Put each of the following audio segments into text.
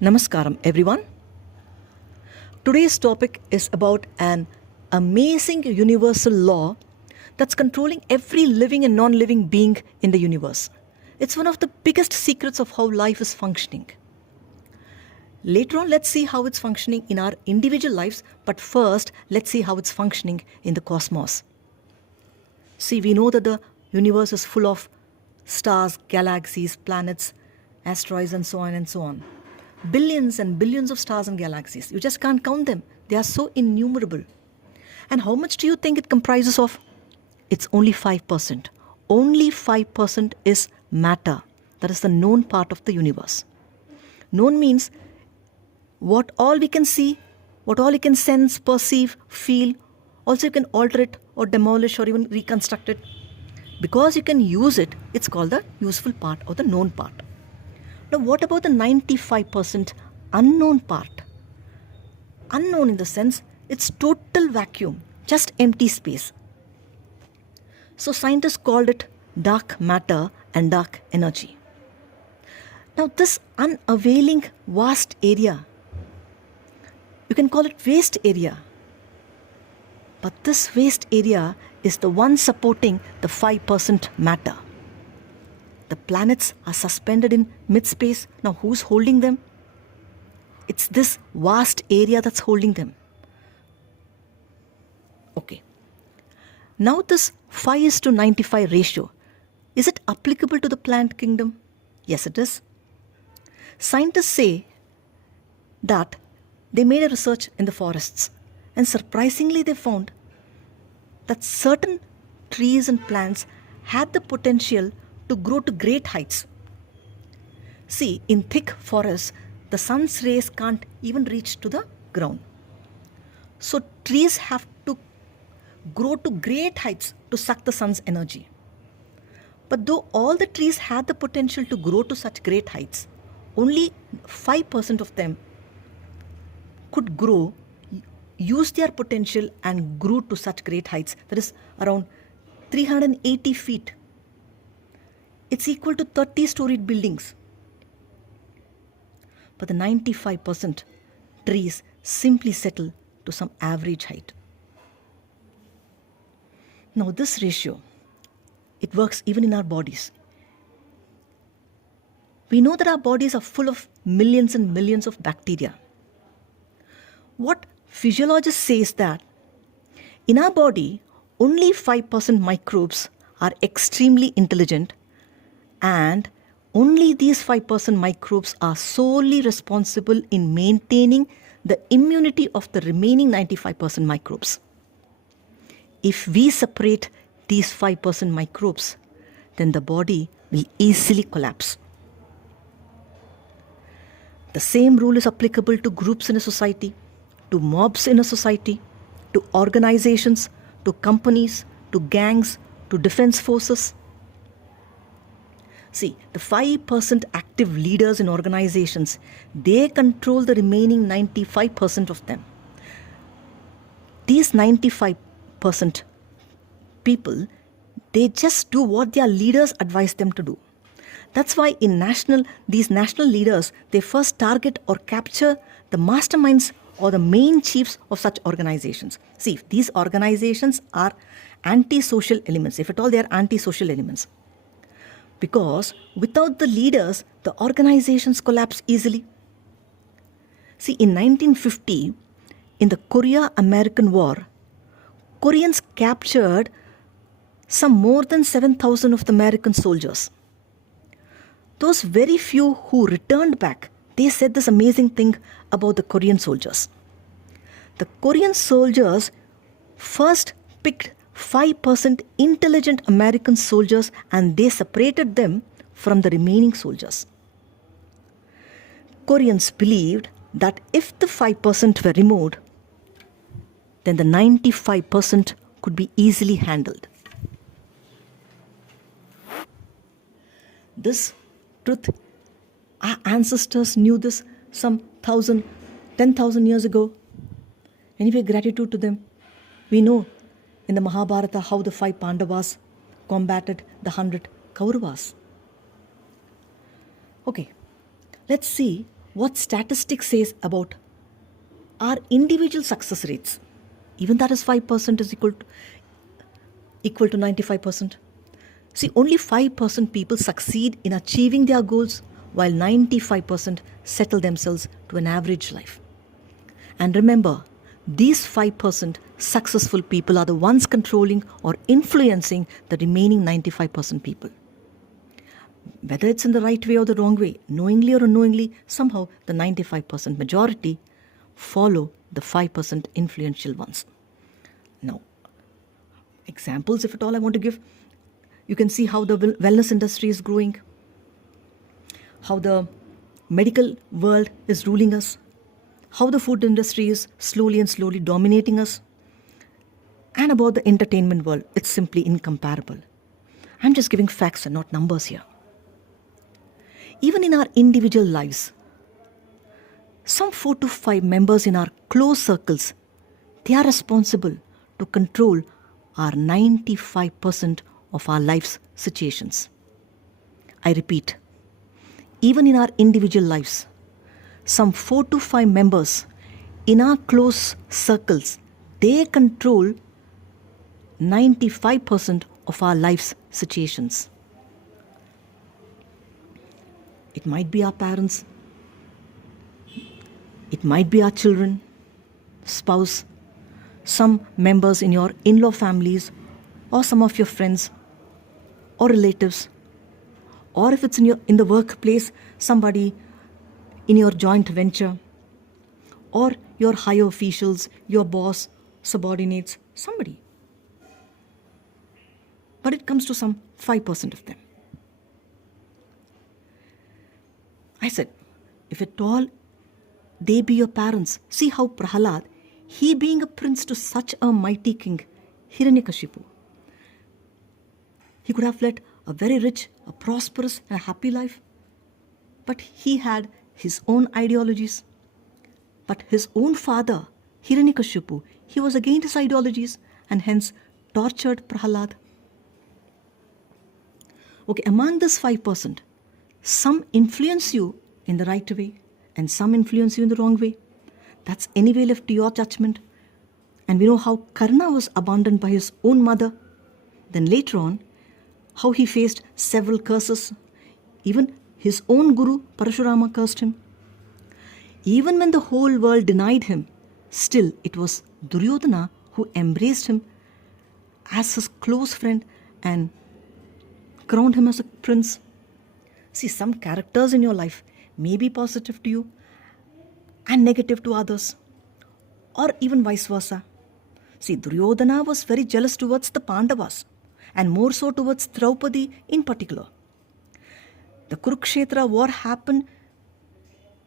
Namaskaram, everyone. Today's topic is about an amazing universal law that's controlling every living and non living being in the universe. It's one of the biggest secrets of how life is functioning. Later on, let's see how it's functioning in our individual lives, but first, let's see how it's functioning in the cosmos. See, we know that the universe is full of stars, galaxies, planets, asteroids, and so on and so on. Billions and billions of stars and galaxies. You just can't count them. They are so innumerable. And how much do you think it comprises of? It's only 5%. Only 5% is matter. That is the known part of the universe. Known means what all we can see, what all we can sense, perceive, feel. Also you can alter it or demolish or even reconstruct it. Because you can use it, it's called the useful part or the known part. Now what about the 95% unknown part? Unknown in the sense it's total vacuum, just empty space. So scientists called it dark matter and dark energy. Now this unavailing vast area, you can call it waste area. But this waste area is the one supporting the 5% matter. The planets are suspended in mid-space. Now who's holding them? It's this vast area that's holding them. Okay. Now this 5:95 ratio, is it applicable to the plant kingdom? Yes, it is. Scientists say that they made a research in the forests, and surprisingly they found that certain trees and plants had the potential to grow to great heights. See, in thick forests, the sun's rays can't even reach to the ground. So trees have to grow to great heights to suck the sun's energy. But though all the trees had the potential to grow to such great heights, only 5% of them could grow, use their potential and grew to such great heights. That is around 380 feet. It's equal to 30-storied buildings. But the 95% trees simply settle to some average height. Now this ratio, it works even in our bodies. We know that our bodies are full of millions and millions of bacteria. What physiologists say is that in our body, only 5% microbes are extremely intelligent, and only these 5% microbes are solely responsible in maintaining the immunity of the remaining 95% microbes. If we separate these 5% microbes, then the body will easily collapse. The same rule is applicable to groups in a society, to mobs in a society, to organizations, to companies, to gangs, to defense forces. See, the 5% active leaders in organizations, they control the remaining 95% of them. These 95% people, they just do what their leaders advise them to do. That's why in these national leaders, they first target or capture the masterminds or the main chiefs of such organizations. See, if these organizations are anti-social elements, if at all they are anti-social elements, because without the leaders, the organizations collapse easily. See, in 1950, in the Korea-American War, Koreans captured some more than 7,000 of the American soldiers. Those very few who returned back, they said this amazing thing about the Korean soldiers. The Korean soldiers first picked 5% intelligent American soldiers and they separated them from the remaining soldiers. Koreans believed that if the 5% were removed, then the 95% could be easily handled. This truth, our ancestors knew this some 10,000 years ago. Anyway, gratitude to them. We know in the Mahabharata how the 5 Pandavas combated the 100 Kauravas. Okay, let's see what statistics says about our individual success rates, even that is 5% is equal to 95%. See, only 5% people succeed in achieving their goals, while 95% settle themselves to an average life. And remember, these 5% successful people are the ones controlling or influencing the remaining 95% people. Whether it's in the right way or the wrong way, knowingly or unknowingly, somehow the 95% majority follow the 5% influential ones. Now, examples, if at all I want to give, you can see how the wellness industry is growing, how the medical world is ruling us, how the food industry is slowly dominating us, and about the entertainment world. It's simply incomparable. I'm just giving facts and not numbers here. Even in our individual lives, some 4 to 5 members in our close circles, they are responsible to control our 95% of our life's situations. I repeat, even in our individual lives, some 4 to 5 members in our close circles, they control 95% of our life's situations. It might be our parents, it might be our children, spouse, some members in your in-law families, or some of your friends or relatives, or if it's in the workplace, somebody in your joint venture, or your higher officials, your boss, subordinates, somebody. But it comes to some 5% of them. I said, if at all they be your parents, see how Prahalad, he being a prince to such a mighty king, Hiranyakashipu, he could have led a very rich, a prosperous, and a happy life. But he had his own ideologies. But his own father, Hiranyakashipu, he was against his ideologies and hence tortured Prahalad. Okay, among this 5%, some influence you in the right way and some influence you in the wrong way. That's anyway left to your judgment. And we know how Karna was abandoned by his own mother. Then later on, how he faced several curses. Even his own guru, Parashurama, cursed him. Even when the whole world denied him, still it was Duryodhana who embraced him as his close friend and crowned him as a prince. See, some characters in your life may be positive to you and negative to others, or even vice versa. See, Duryodhana was very jealous towards the Pandavas, and more so towards Draupadi in particular. The Kurukshetra war happened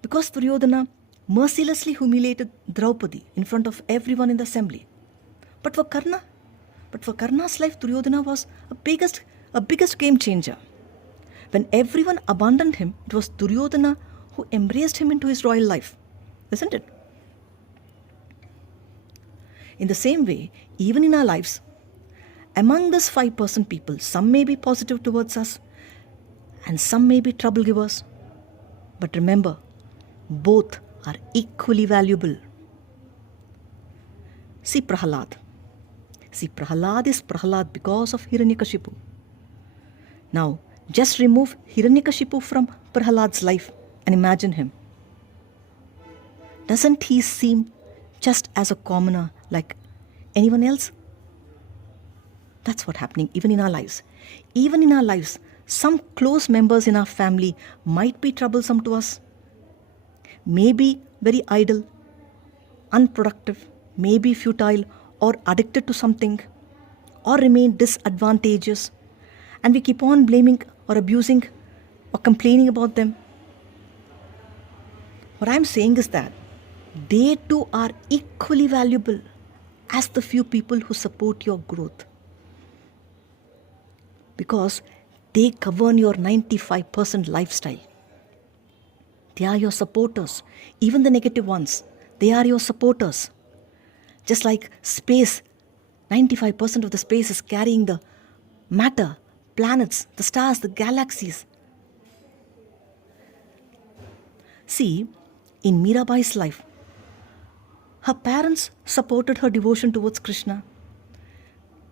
because Duryodhana mercilessly humiliated Draupadi in front of everyone in the assembly. But for Karna's life, Duryodhana was a biggest game changer. When everyone abandoned him, it was Duryodhana who embraced him into his royal life. Isn't it? In the same way, even in our lives, among this 5% people, some may be positive towards us and some may be trouble givers. But remember, both are equally valuable. See Prahalad. Prahalad is Prahalad because of Hiranyakashipu. Now, just remove Hiranyakashipu from Prahalad's life and imagine him. Doesn't he seem just as a commoner like anyone else? That's what's happening even in our lives. Even in our lives, some close members in our family might be troublesome to us, may be very idle, unproductive, may be futile or addicted to something, or remain disadvantageous, and we keep on blaming or abusing or complaining about them. What I'm saying is that they too are equally valuable as the few people who support your growth, because they govern your 95% lifestyle. They are your supporters. Even the negative ones, they are your supporters. Just like space, 95% of the space is carrying the matter, planets, the stars, the galaxies. See, in Mirabai's life, her parents supported her devotion towards Krishna.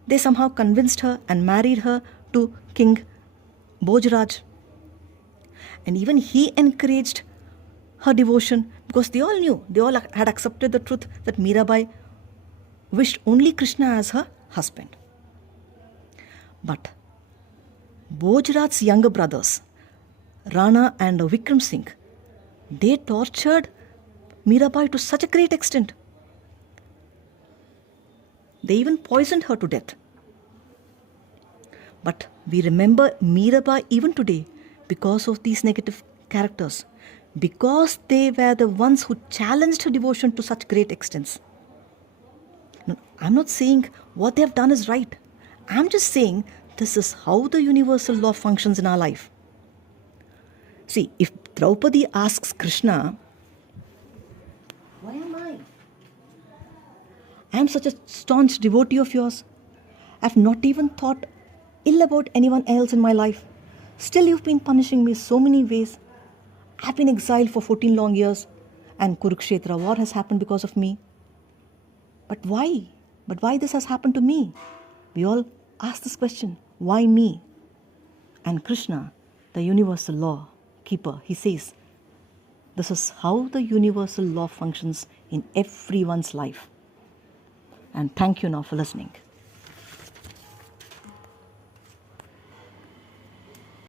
They somehow convinced her and married her to King Bhojraj. And even he encouraged her devotion because they all knew, they all had accepted the truth that Mirabai wished only Krishna as her husband. But Bhojraj's younger brothers, Rana and Vikram Singh, they tortured Mirabai to such a great extent. They even poisoned her to death. But we remember Mirabai even today because of these negative characters, because they were the ones who challenged her devotion to such great extents. No, I'm not saying what they have done is right. I'm just saying this is how the universal law functions in our life. See, if Draupadi asks Krishna, "Why am I? I am such a staunch devotee of yours. I've not even thought ill about anyone else in my life. Still, you've been punishing me so many ways. I've been exiled for 14 long years, and Kurukshetra war has happened because of me. But why? But why this has happened to me?" We all ask this question, why me? And Krishna, the universal law keeper, he says, this is how the universal law functions in everyone's life. And thank you now for listening.